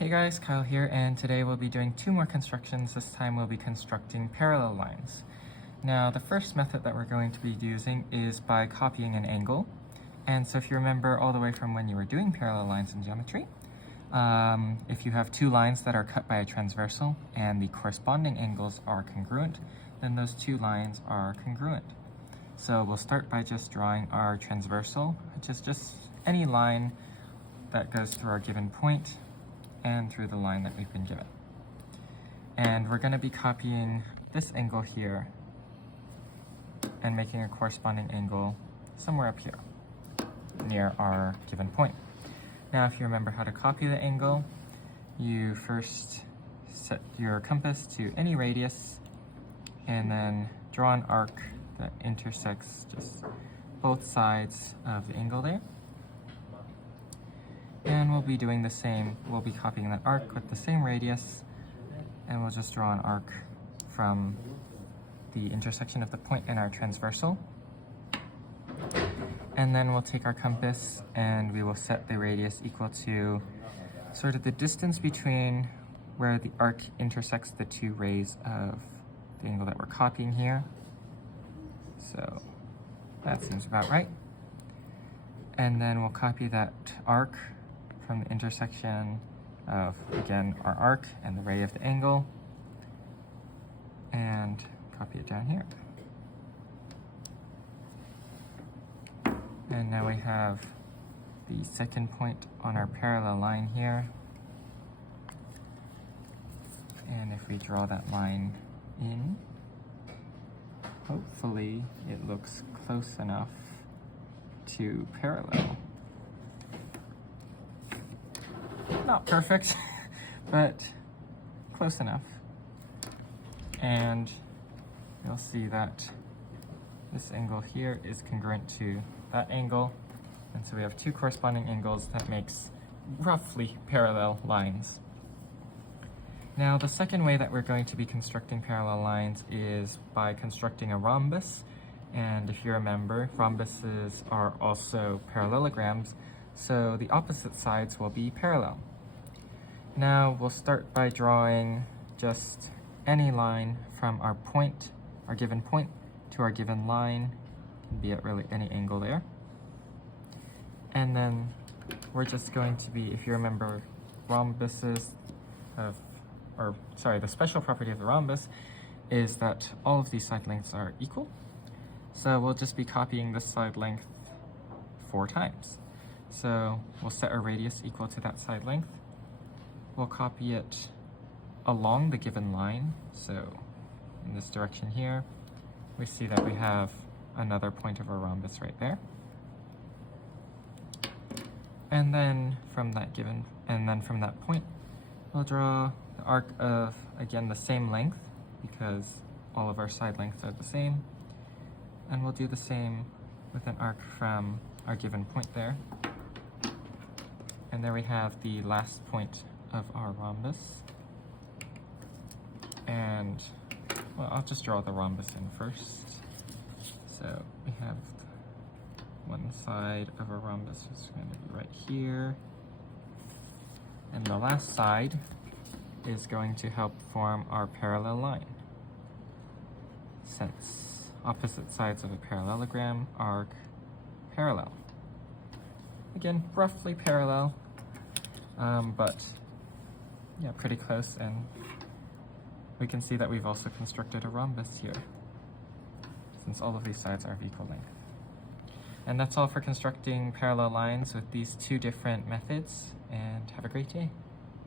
Hey guys, Kyle here, and today we'll be doing two more constructions. This time we'll be constructing parallel lines. Now, the first method that we're going to be using is by copying an angle. And so if you remember all the way from when you were doing parallel lines in geometry, if you have two lines that are cut by a transversal and the corresponding angles are congruent, then those two lines are congruent. So we'll start by just drawing our transversal, which is just any line that goes through our given point and through the line that we've been given. And we're going to be copying this angle here and making a corresponding angle somewhere up here near our given point. Now, if you remember how to copy the angle, you first set your compass to any radius and then draw an arc that intersects just both sides of the angle there. And we'll be doing the same, we'll be copying that arc with the same radius, and we'll just draw an arc from the intersection of the point in our transversal. And then we'll take our compass and we will set the radius equal to sort of the distance between where the arc intersects the two rays of the angle that we're copying here. So that seems about right. And then we'll copy that arc from the intersection of, again, our arc and the ray of the angle, and copy it down here. And now we have the second point on our parallel line here. And if we draw that line in, hopefully it looks close enough to parallel. Not perfect, but close enough. And you'll see that this angle here is congruent to that angle. And so we have two corresponding angles that makes roughly parallel lines. Now, the second way that we're going to be constructing parallel lines is by constructing a rhombus. And if you remember, rhombuses are also parallelograms, so the opposite sides will be parallel. Now we'll start by drawing just any line from our point, our given point, to our given line. It can be at really any angle there. And then we're just going to be, if you remember, rhombuses the special property of the rhombus is that all of these side lengths are equal. So we'll just be copying this side length 4 times. So we'll set our radius equal to that side length. We'll copy it along the given line. So in this direction here, we see that we have another point of our rhombus right there. And then from that point, we'll draw the arc of, again, the same length because all of our side lengths are the same. And we'll do the same with an arc from our given point there. And there we have the last point of our rhombus. And, well, I'll just draw the rhombus in first. So we have one side of our rhombus is going to be right here. And the last side is going to help form our parallel line. Since opposite sides of a parallelogram are parallel. Again, roughly parallel, but yeah, pretty close, and we can see that we've also constructed a rhombus here, since all of these sides are of equal length. And that's all for constructing parallel lines with these two different methods, and have a great day.